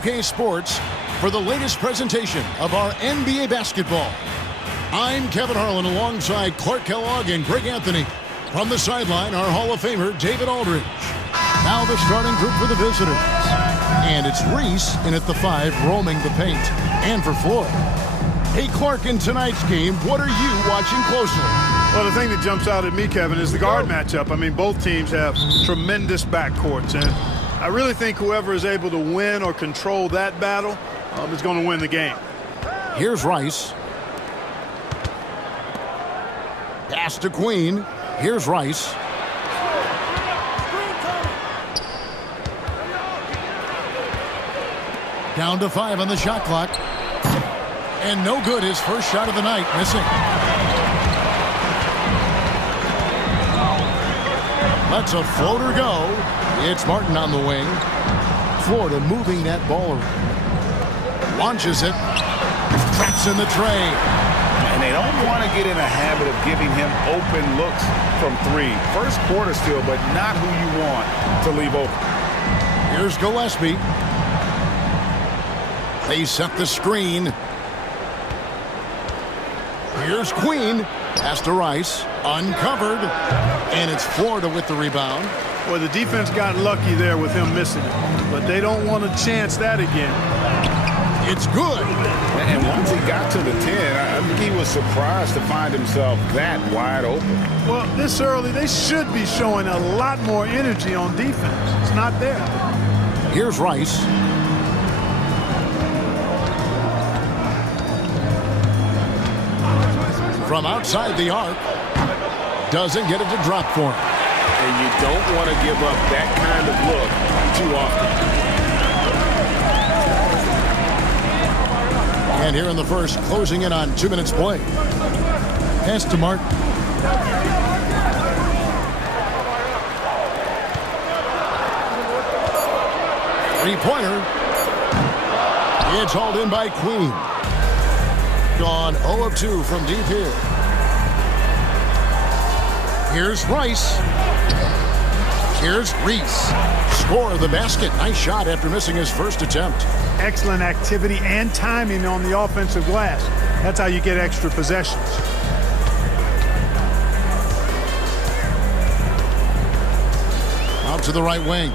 2K Sports for the latest presentation of our NBA basketball. I'm Kevin Harlan alongside Clark Kellogg and Greg Anthony. From the sideline, our Hall of Famer, David Aldridge. Now the starting group for the visitors. And it's Reese in at the 5, roaming the paint. And for Floyd. Hey, Clark, in tonight's game, what are you watching closely? Well, the thing that jumps out at me, Kevin, is the guard matchup. I mean, both teams have tremendous backcourts, and I really think whoever is able to win or control that battle is going to win the game. Here's Rice. Pass to Queen. Here's Rice. Down to 5 on the shot clock. And no good, his first shot of the night, missing. Lets a floater go. It's Martin on the wing. Florida moving that ball around. Launches it. Traps in the tray. And they don't want to get in a habit of giving him open looks from 3. First quarter still, but not who you want to leave open. Here's Gillespie. They set the screen. Here's Queen. Pass to Rice. Uncovered. And it's Florida with the rebound. Well, the defense got lucky there with him missing it. But they don't want to chance that again. It's good. And once he got to the 10, I think he was surprised to find himself that wide open. Well, this early, they should be showing a lot more energy on defense. It's not there. Here's Rice. From outside the arc. Doesn't get it to drop for him. And you don't want to give up that kind of look too often. And here in the first, closing in on 2 minutes play. Pass to Martin. Three-pointer. It's hauled in by Queen. Gone 0 of 2 from deep here. Here's Rice. Here's Reese. Score the basket. Nice shot after missing his first attempt. Excellent activity and timing on the offensive glass. That's how you get extra possessions. Out to the right wing.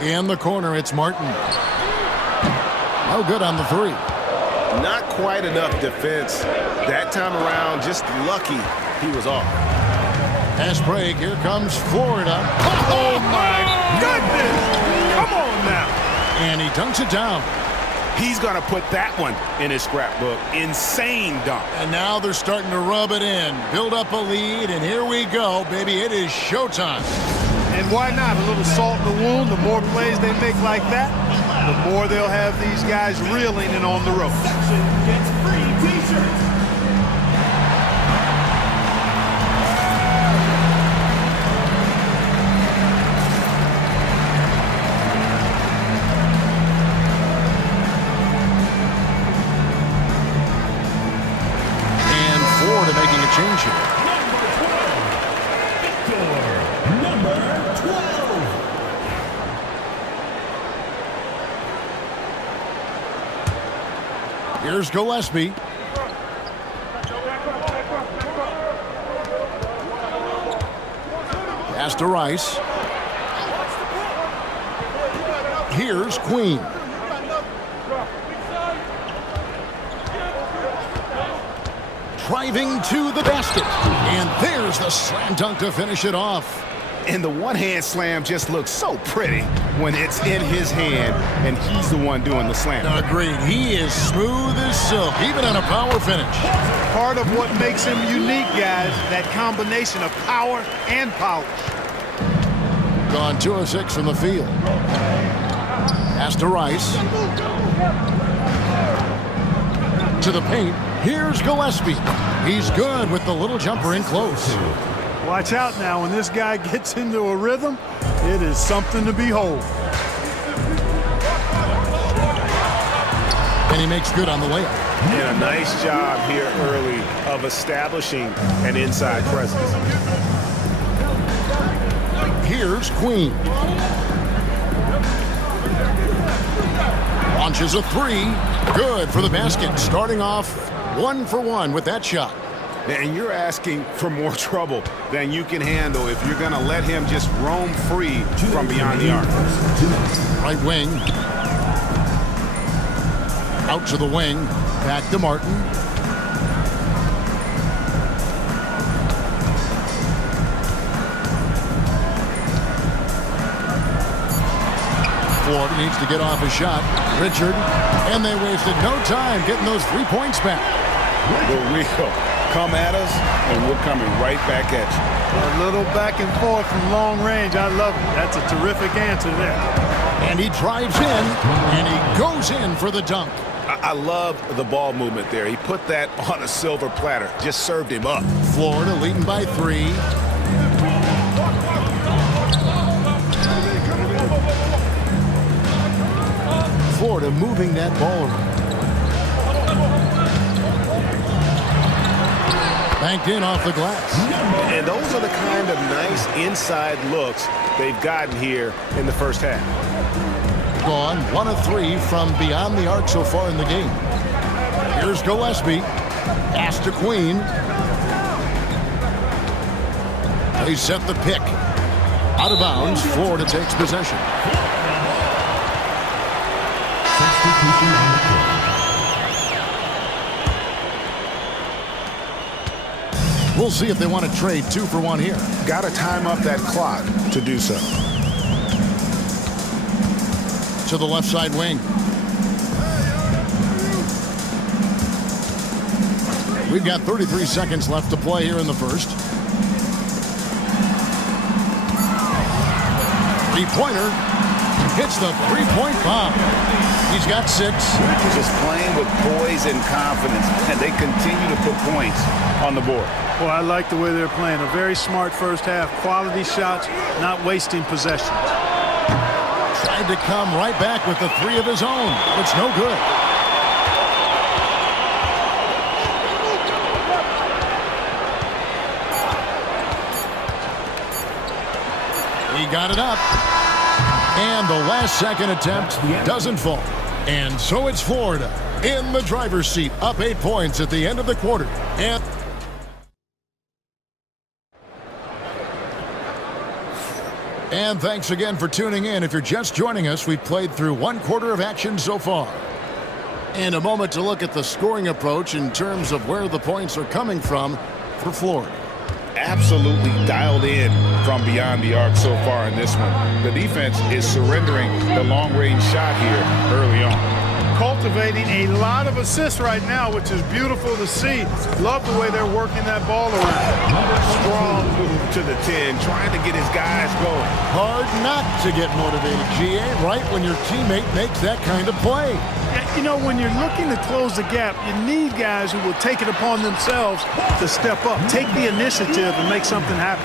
In the corner, it's Martin. No good on the 3. Not quite enough defense. That time around, just lucky he was off. Pass break. Here comes Florida. Oh, my goodness. Come on now. And he dunks it down. He's going to put that one in his scrapbook. Insane dunk. And now they're starting to rub it in. Build up a lead, and here we go, baby. It is showtime. And why not? A little salt in the wound. The more plays they make like that, the more they'll have these guys reeling and on the ropes. Gets free t-shirts. And Florida making a change here. Here's Gillespie. Pass to Rice. Here's Queen. Driving to the basket. And there's the slam dunk to finish it off. And the one-hand slam just looks so pretty when it's in his hand and he's the one doing the slam. Agreed. He is smooth as silk, even on a power finish. Part of what makes him unique, guys, that combination of power and polish. Gone 2 of 6 from the field. Pass to Rice. To the paint. Here's Gillespie. He's good with the little jumper in close. Watch out now. When this guy gets into a rhythm, it is something to behold. And he makes good on the layup. And a nice job here early of establishing an inside presence. Here's Queen. Launches a three. Good for the basket. Starting off 1 for 1 with that shot. And you're asking for more trouble than you can handle if you're going to let him just roam free from beyond the arc. Right wing. Out to the wing. Back to Martin. Florida needs to get off a shot. Richard. And they wasted no time getting those 3 points back. The wheel. Come at us, and we're coming right back at you. A little back and forth from long range. I love it. That's a terrific answer there. And he drives in, and he goes in for the dunk. I love the ball movement there. He put that on a silver platter. Just served him up. Florida leading by 3. Florida moving that ball around. Banked in off the glass. And those are the kind of nice inside looks they've gotten here in the first half. Gone 1 of 3 from beyond the arc so far in the game. Here's Gillespie. Pass to Queen. They set the pick. Out of bounds. Florida takes possession. We'll see if they want to trade 2 for 1 here. Got to time up that clock to do so. To the left side wing. We've got 33 seconds left to play here in the first. Three-pointer. Hits the three-point bomb. He's got 6. Just playing with poise and confidence, and they continue to put points on the board. Well, I like the way they're playing. A very smart first half. Quality shots, not wasting possessions. Tried to come right back with the 3 of his own, but it's no good. He got it up. And the last second attempt doesn't fall. And so it's Florida in the driver's seat, up 8 points at the end of the quarter. And thanks again for tuning in. If you're just joining us, we've played through 1 quarter of action so far. And a moment to look at the scoring approach in terms of where the points are coming from for Florida. Absolutely dialed in from beyond the arc so far in this one. The defense is surrendering the long-range shot here early on. Cultivating a lot of assists right now, which is beautiful to see. Love the way they're working that ball around. Strong move to the 10, trying to get his guys going. Hard not to get motivated, GA, right when your teammate makes that kind of play. You know, when you're looking to close the gap, you need guys who will take it upon themselves to step up, take the initiative and make something happen.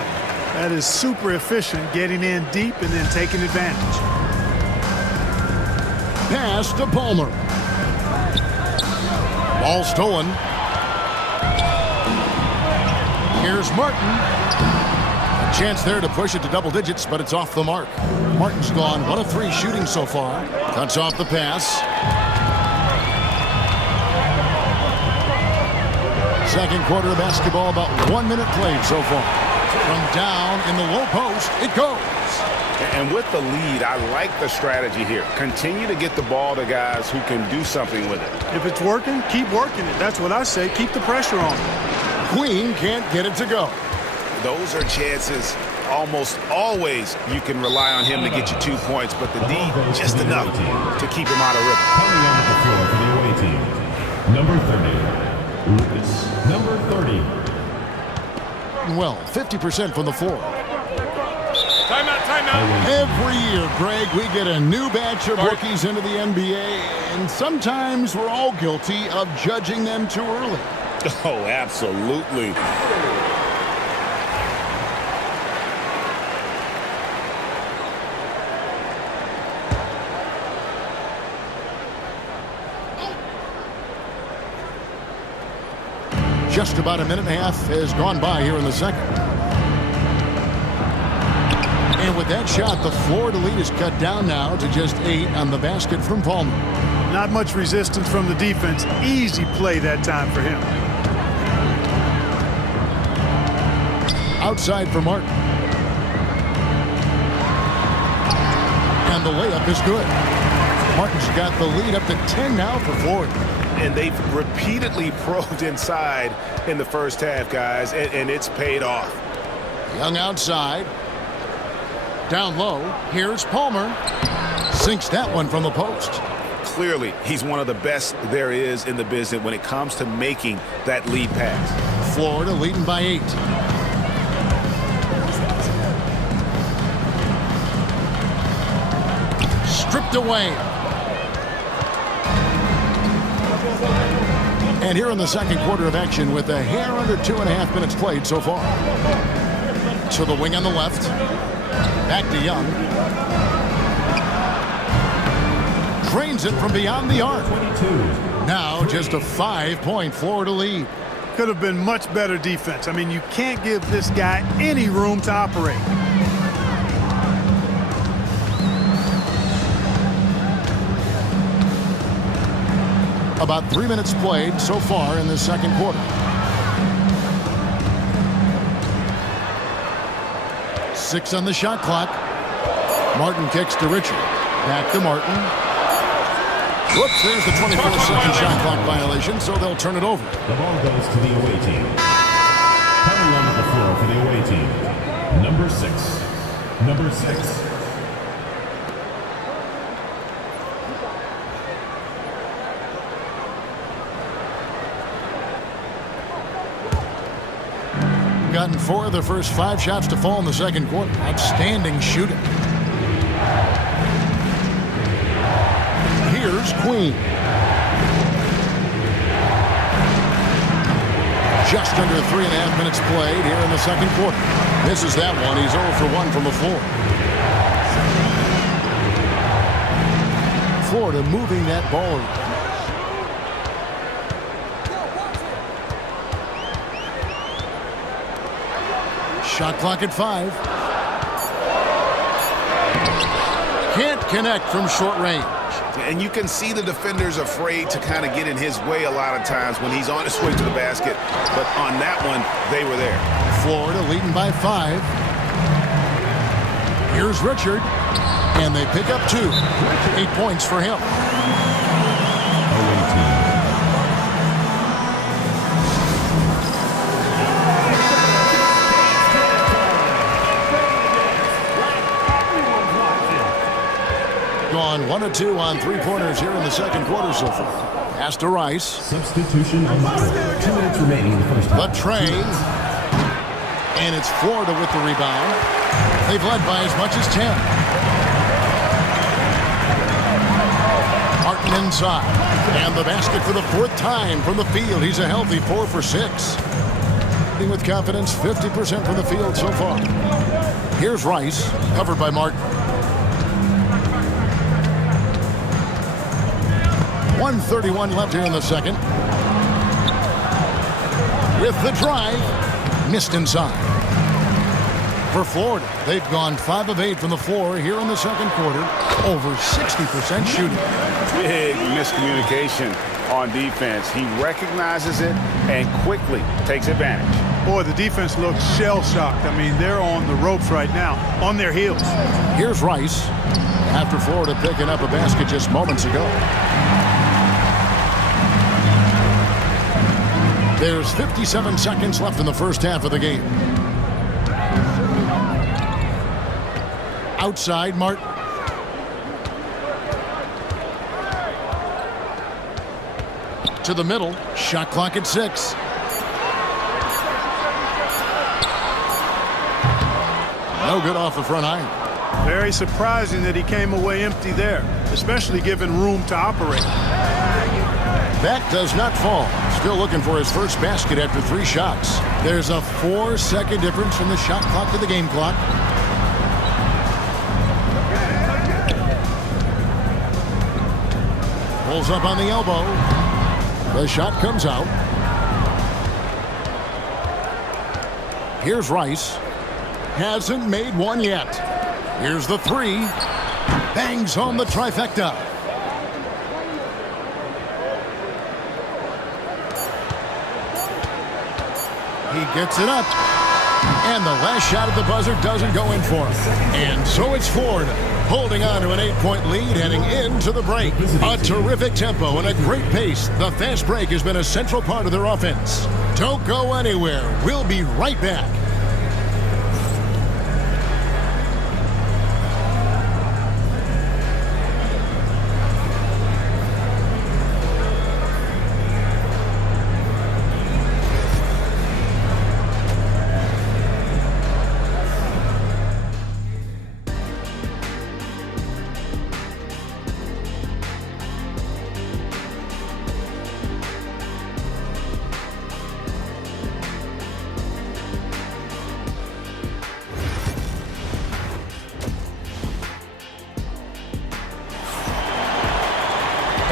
That is super efficient, getting in deep and then taking advantage. Pass to Palmer. Ball stolen. Here's Martin. A chance there to push it to double digits, but it's off the mark. Martin's gone 1 of 3 shooting so far. Cuts off the pass. Second quarter of basketball, about 1 minute played so far. From down in the low post, it goes. And with the lead, I like the strategy here. Continue to get the ball to guys who can do something with it. If it's working, keep working it. That's what I say. Keep the pressure on. Queen can't get it to go. Those are chances almost always you can rely on him to get you 2 points, but the D just enough to keep him out of rhythm. Coming on the floor for the away team, number 30. Lucas, number 30. Well, 50% from the floor. Timeout, timeout. Every year, Greg, we get a new batch of rookies into the NBA, and sometimes we're all guilty of judging them too early. Oh, absolutely. Just about a minute and a half has gone by here in the second. And with that shot, the Florida lead is cut down now to just 8 on the basket from Palmer. Not much resistance from the defense. Easy play that time for him. Outside for Martin. And the layup is good. Martin's got the lead up to 10 now for Florida. And they've repeatedly probed inside in the first half, guys, and it's paid off. Young outside. Down low. Here's Palmer. Sinks that one from the post. Clearly, he's one of the best there is in the business when it comes to making that lead pass. Florida leading by 8. Stripped away. And here in the second quarter of action with a hair under 2.5 minutes played so far. To the wing on the left. Back to Young. Drains it from beyond the arc. Now just a 5-point Florida lead. Could have been much better defense. I mean, you can't give this guy any room to operate. About 3 minutes played so far in the second quarter. Six on the shot clock. Martin kicks to Richard. Back to Martin. Whoops, there's the 24-second shot clock violation, so they'll turn it over. The ball goes to the away team. Coming onto the floor for the away team. Number 6. Number 6. Gotten 4 of the first 5 shots to fall in the second quarter. Outstanding shooting. Here's Queen. Just under 3.5 minutes played here in the second quarter. Misses that one. He's 0 for 1 from the floor. Florida moving that ball around. Shot clock at 5. Can't connect from short range. And you can see the defenders afraid to kind of get in his way a lot of times when he's on his way to the basket. But on that one, they were there. Florida leading by 5. Here's Richard. And they pick up 2. 8 points for him. Away team. Gone 1 of 2 on 3-pointers here in the second quarter so far. Pass to Rice. Substitution on the court. 2 minutes remaining in the first half. The train. And it's Florida with the rebound. They've led by as much as 10. Martin inside. And the basket for the 4th time from the field. He's a healthy 4 for 6. With confidence, 50% from the field so far. Here's Rice, covered by Martin. 1:31 left here in the second. With the drive, missed inside. For Florida, they've gone 5 of 8 from the floor here in the second quarter. Over 60% shooting. Big miscommunication on defense. He recognizes it and quickly takes advantage. Boy, the defense looks shell-shocked. I mean, they're on the ropes right now, on their heels. Here's Rice, after Florida picking up a basket just moments ago. There's 57 seconds left in the first half of the game. Outside, Martin. To the middle. Shot clock at 6. No good off the front iron. Very surprising that he came away empty there, especially given room to operate. That does not fall. Still looking for his first basket after 3 shots. There's a 4-second difference from the shot clock to the game clock. Pulls up on the elbow. The shot comes out. Here's Rice. Hasn't made one yet. Here's the three. Bangs home the trifecta. He gets it up. And the last shot at the buzzer doesn't go in for him. And so it's Florida holding on to an 8-point lead heading into the break. A terrific tempo and a great pace. The fast break has been a central part of their offense. Don't go anywhere. We'll be right back.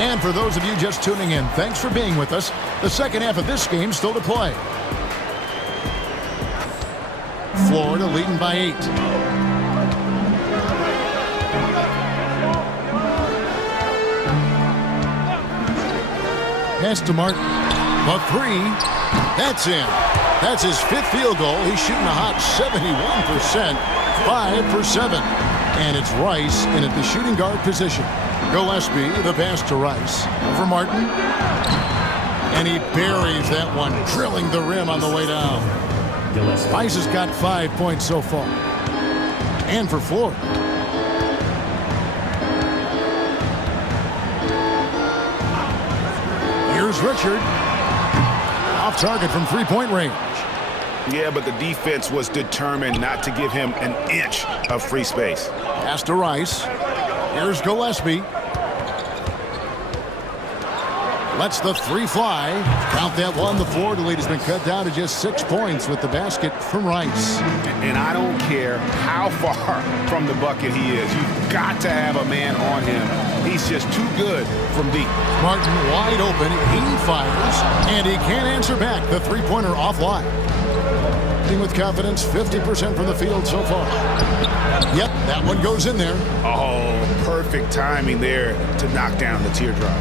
And for those of you just tuning in, thanks for being with us. The second half of this game still to play. Florida leading by 8. Pass to Martin. The three. That's in. That's his 5th field goal. He's shooting a hot 71%. 5 for 7. And it's Rice in at the shooting guard position. Gillespie, the pass to Rice. For Martin. And he buries that one, drilling the rim on the way down. Rice has got 5 points so far. And for Florida. Here's Richard. Off target from 3-point range. Yeah, but the defense was determined not to give him an inch of free space. Pass to Rice. Here's Gillespie. Lets the three fly. Count that one. The Florida lead has been cut down to just 6 points with the basket from Rice. And I don't care how far from the bucket he is. You've got to have a man on him. He's just too good from deep. Martin wide open. He fires. And he can't answer back. The three-pointer offline. With confidence, 50% from the field so far. Yep, that one goes in there. Oh, perfect timing there to knock down the teardrop.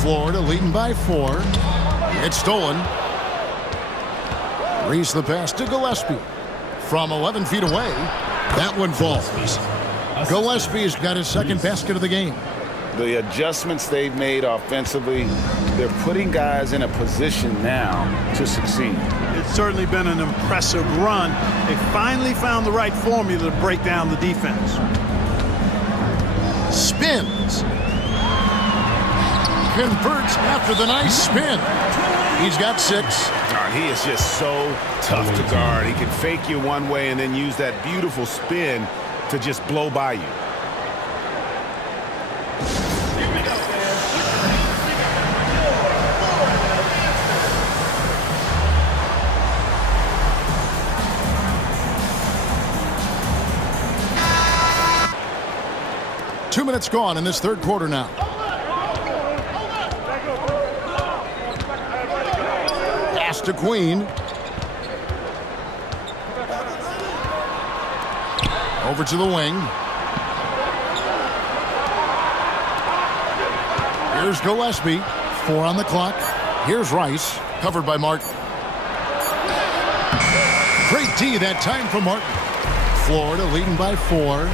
Florida leading by 4. It's stolen. Reese the pass to Gillespie. From 11 feet away, that one falls. Gillespie's got his second basket of the game. The adjustments they've made offensively, they're putting guys in a position now to succeed. It's certainly been an impressive run. They finally found the right formula to break down the defense. Spins. Converts after the nice spin. He's got 6. He is just so tough to guard. He can fake you one way and then use that beautiful spin to just blow by you. Two minutes gone in this third quarter now. Pass to Queen. Over to the wing. Here's Gillespie. 4 on the clock. Here's Rice. Covered by Martin. Great D that time from Martin. Florida leading by 4.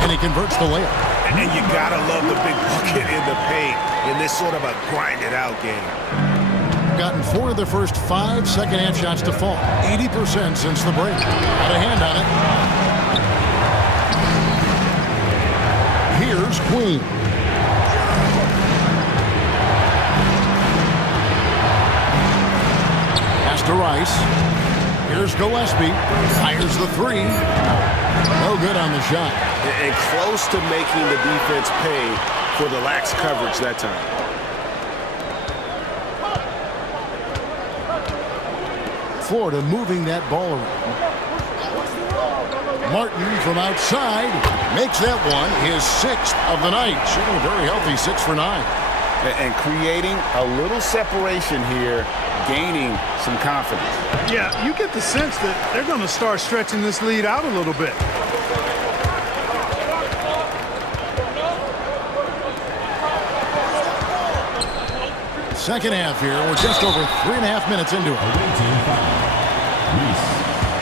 And he converts the layup. And you gotta love the big bucket in the paint in this sort of a grind-it-out game. Gotten 4 of their first 5 second-half shots to fall. 80% since the break. Got a hand on it. Here's Queen. Pass to Rice. Here's Gillespie. Fires the 3. No good on the shot. And close to making the defense pay for the lax coverage that time. Florida moving that ball around. Martin from outside makes that one his 6th of the night. Shooting a very healthy 6 for 9. And creating a little separation here, gaining some confidence. Yeah, you get the sense that they're going to start stretching this lead out a little bit. Second half here. We're just over 3.5 minutes into it.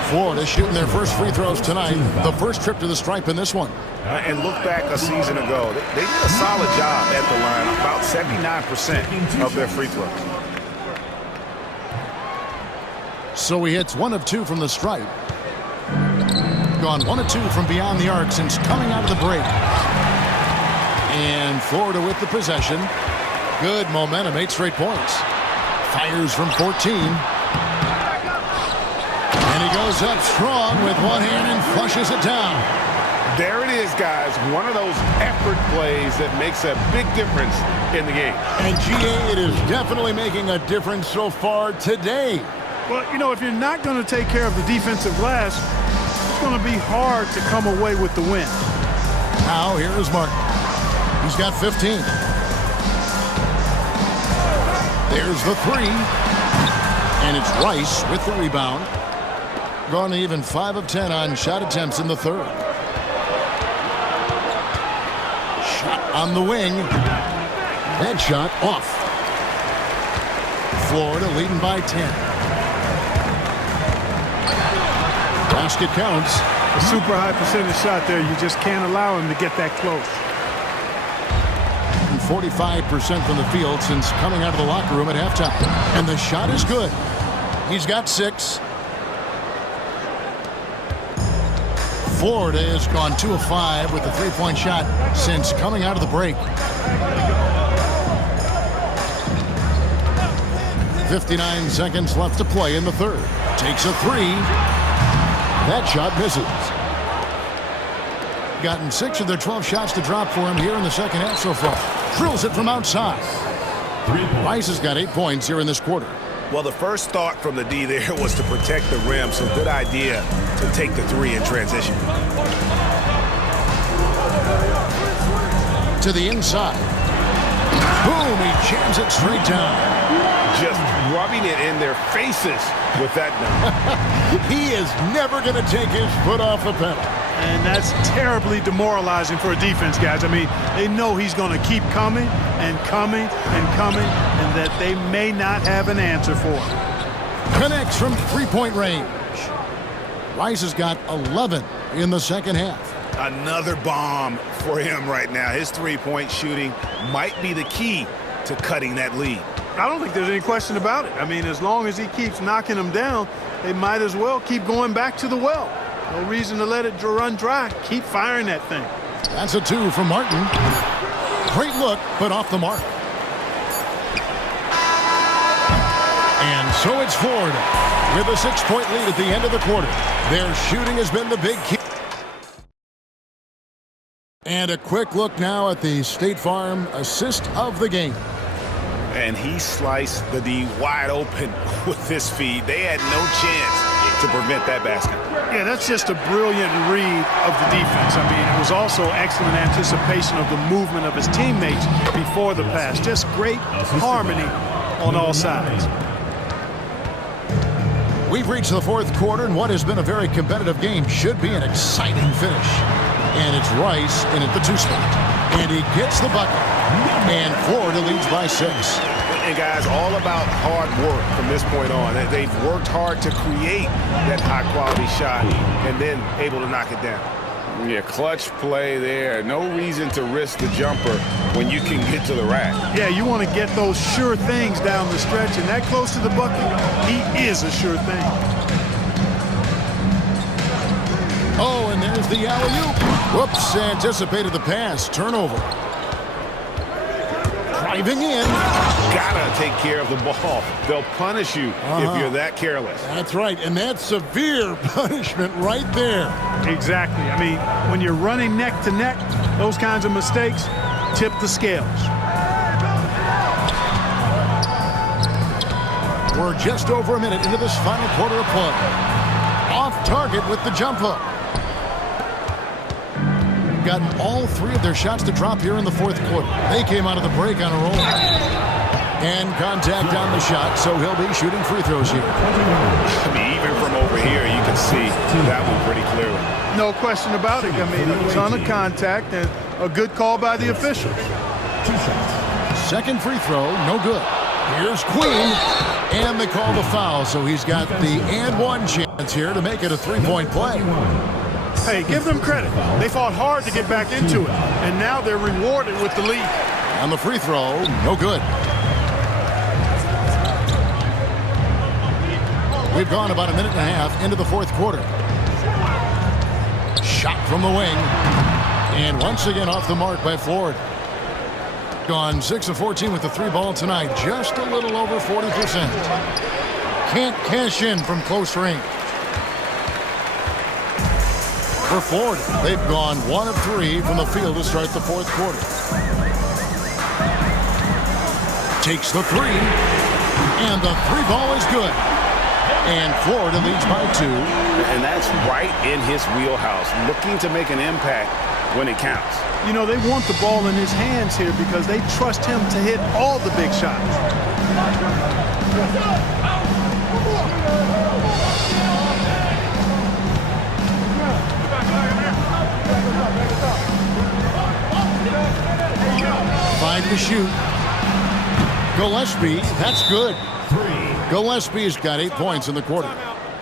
Florida shooting their first free throws tonight. The first trip to the stripe in this one. And look back a season ago. They did a solid job at the line, about 79% of their free throws. So he hits 1 of 2 from the stripe. Gone 1 of 2 from beyond the arc since coming out of the break. And Florida with the possession. Good momentum, 8 straight points. Fires from 14. And he goes up strong with one hand and flushes it down. There it is, guys. One of those effort plays that makes a big difference in the game. And GA, it is definitely making a difference so far today. Well, you know, if you're not going to take care of the defensive glass, it's going to be hard to come away with the win. Now, here is Martin. He's got 15. There's the 3. And it's Rice with the rebound. Gone even 5 of 10 on shot attempts in the third. Shot on the wing. That shot off. Florida leading by 10. Basket counts. A super high percentage shot there. You just can't allow him to get that close. 45% from the field since coming out of the locker room at halftime. And the shot is good. He's got 6. Florida has gone 2 of 5 with the three-point shot since coming out of the break. 59 seconds left to play in the third. Takes a 3. That shot misses. Gotten 6 of their 12 shots to drop for him here in the second half so far. Drills it from outside. Rice has got 8 points here in this quarter. Well, the first thought from the D there was to protect the rim, so good idea to take the 3 in transition. To the inside. Boom, he jams it straight down. Just rubbing it in their faces with that number. He is never going to take his foot off the pedal. And that's terribly demoralizing for a defense, guys. I mean, they know he's going to keep coming and coming and coming, and that they may not have an answer for him. Connects from three-point range. Rice has got 11 in the second half. Another bomb for him right now. His three-point shooting might be the key to cutting that lead. I don't think there's any question about it. I mean, as long as he keeps knocking them down, they might as well keep going back to the well. No reason to let it run dry. Keep firing that thing. That's a 2 from Martin. Great look, but off the mark. And so it's Florida with a 6-point lead at the end of the quarter. Their shooting has been the big key. And a quick look now at the State Farm assist of the game. And he sliced the D wide open with this feed. They had no chance to prevent that basket. Yeah, that's just a brilliant read of the defense. I mean, it was also excellent anticipation of the movement of his teammates before the pass. Just great harmony on all sides. We've reached the fourth quarter, and what has been a very competitive game should be an exciting finish. And it's Rice in at the 2 spot. And he gets the bucket. And Florida leads by 6. And guys, all about hard work from this point on. They've worked hard to create that high-quality shot and then able to knock it down. Yeah, clutch play there. No reason to risk the jumper when you can get to the rack. Yeah, you want to get those sure things down the stretch, and that close to the bucket, he is a sure thing. Oh, and there's the alley-oop. Whoops, anticipated the pass. Turnover. Driving in. Gotta take care of the ball. They'll punish you if you're that careless. That's right, and that's severe punishment right there. Exactly. I mean, when you're running neck to neck, those kinds of mistakes tip the scales. We're just over a minute into this final quarter of play. Off target with the jump hook. gotten all 3 of their shots to drop here in the fourth quarter. They came out of the break on a roll. And contact on the shot, so he'll be shooting free throws here. I mean, even from over here, you can see that one pretty clearly. No question about it. I mean, a ton of contact and a good call by the officials. 2 shots. Second free throw, no good. Here's Queen, and they call the foul, so he's got the and 1 chance here to make it a 3-point play. Hey, give them credit. They fought hard to get back into it, and now they're rewarded with the lead. On the free throw, no good. We've gone about a minute and a half into the fourth quarter. Shot from the wing. And once again off the mark by Florida. Gone 6 of 14 with the 3 ball tonight. Just a little over 40%. Can't cash in from close range. For Florida, they've gone 1 of 3 from the field to start the fourth quarter. Takes the 3. And the 3 ball is good. And Florida leads by 2. And that's right in his wheelhouse, looking to make an impact when it counts. You know, they want the ball in his hands here because they trust him to hit all the big shots. Find to shoot. Gillespie, that's good. 3. Gillespie's got 8 points in the quarter.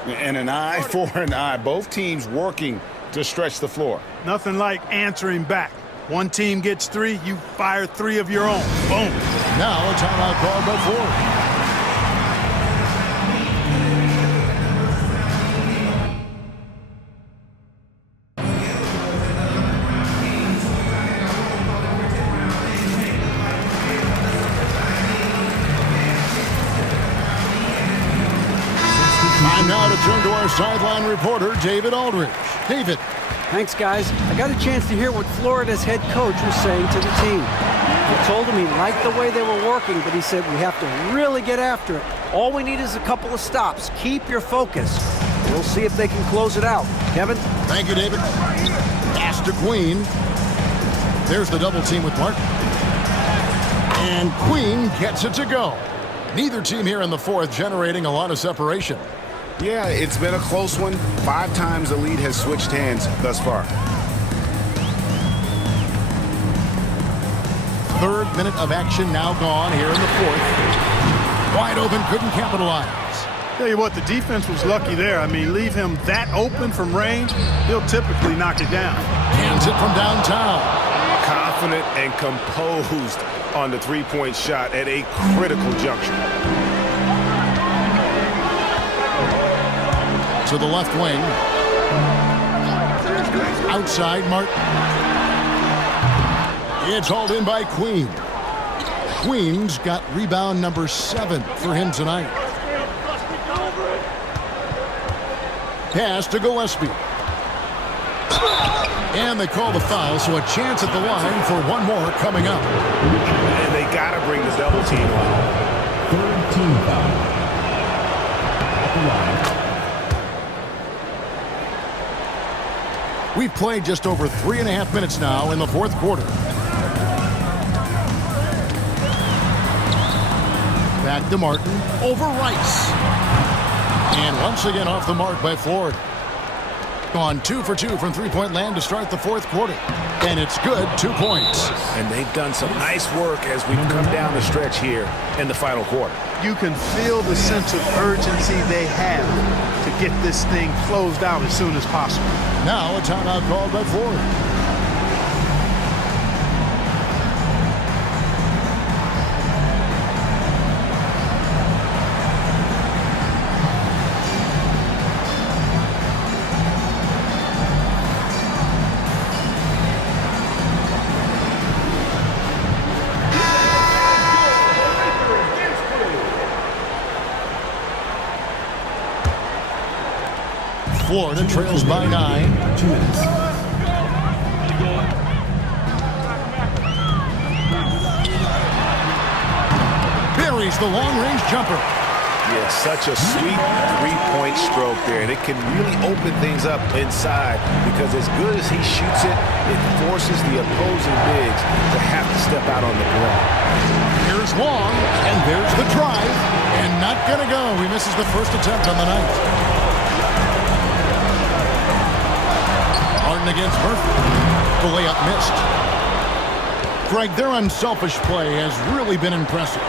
And an eye for an eye. Both teams working to stretch the floor. Nothing like answering back. One team gets 3, you fire 3 of your own. Boom. Now a timeout called by Florida. Time now to turn to our sideline reporter, David Aldridge. David. Thanks, guys. I got a chance to hear what Florida's head coach was saying to the team. He told them he liked the way they were working, but he said we have to really get after it. All we need is a couple of stops. Keep your focus. We'll see if they can close it out. Kevin? Thank you, David. Pass to Queen. There's the double team with Martin. And Queen gets it to go. Neither team here in the fourth generating a lot of separation. Yeah, it's been a close one. 5 times the lead has switched hands thus far. Third minute of action now gone here in the fourth. Wide open, couldn't capitalize. Tell you what, the defense was lucky there. I mean, leave him that open from range, he'll typically knock it down. Hands it from downtown. Confident and composed on the 3-point shot at a critical juncture. To the left wing. Outside, Martin. It's hauled in by Queen. Queen's got rebound number 7 for him tonight. Pass to Gillespie. And they call the foul, so a chance at the line for one more coming up. And they got to bring the double team on. 3rd team foul. At the line. We've played just over 3.5 minutes now in the fourth quarter. Back to Martin, over Rice. And once again off the mark by Florida. Gone 2 for 2 from 3-point land to start the fourth quarter. And it's good, 2 points. And they've done some nice work as we've come down the stretch here in the final quarter. You can feel the sense of urgency they have to get this thing closed out as soon as possible. Now a timeout called by Florida. Florida trails by 9. 2 minutes. Buries the long-range jumper. Yeah, such a sweet three-point stroke there. And it can really open things up inside because as good as he shoots it, it forces the opposing bigs to have to step out on the perimeter. Here's Long, and there's the drive, and not going to go. He misses the first attempt on the night. Harden against Murphy. The layup missed. Greg, their unselfish play has really been impressive.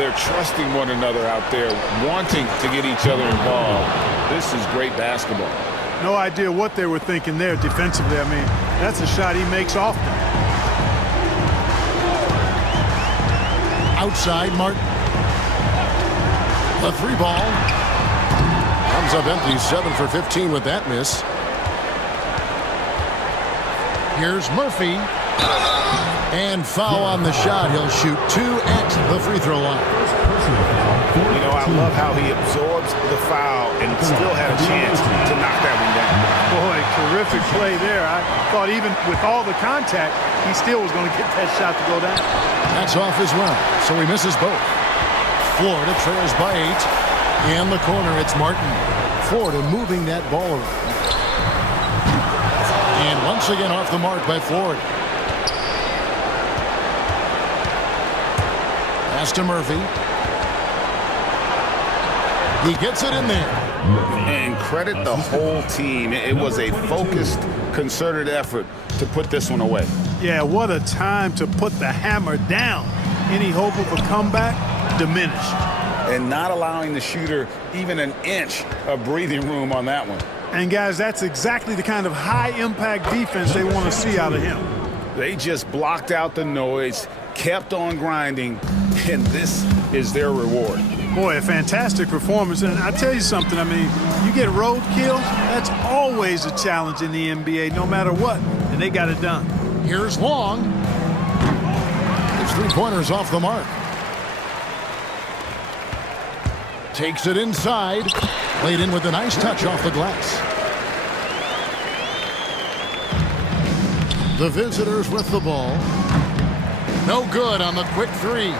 They're trusting one another out there, wanting to get each other involved. This is great basketball. No idea what they were thinking there defensively. I mean, that's a shot he makes often. Outside, Martin. The three ball. Comes up empty, 7 for 15 with that miss. Here's Murphy. And foul on the shot. He'll shoot 2 at the free throw line. You know, I love how he absorbs the foul and still had a chance to knock that one down. Boy, terrific play there. I thought even with all the contact, he still was going to get that shot to go down. That's off as well, so he misses both. Florida trails by 8. In the corner, it's Martin. Florida moving that ball around. And once again off the mark by Florida. Pass to Murphy. He gets it in there. And credit the whole team. It was a focused, concerted effort to put this one away. Yeah, what a time to put the hammer down. Any hope of a comeback diminished. And not allowing the shooter even an inch of breathing room on that one. And guys, that's exactly the kind of high-impact defense they want to see out of him. They just blocked out the noise, kept on grinding, and this is their reward. Boy, a fantastic performance. And I tell you something, I mean, you get roadkill, that's always a challenge in the NBA, no matter what. And they got it done. Here's Long. His three-pointer's off the mark. Takes it inside. Laid in with a nice touch off the glass. The visitors with the ball. No good on the quick three.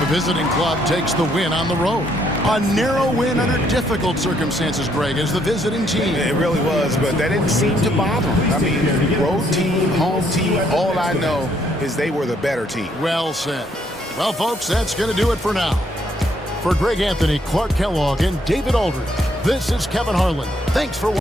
The visiting club takes the win on the road. A narrow win under difficult circumstances, Greg, as the visiting team. It really was, but that didn't seem to bother them. I mean, road team, home team, all I know is they were the better team. Well said. Well, folks, that's going to do it for now. For Greg Anthony, Clark Kellogg, and David Aldridge, this is Kevin Harlan. Thanks for watching.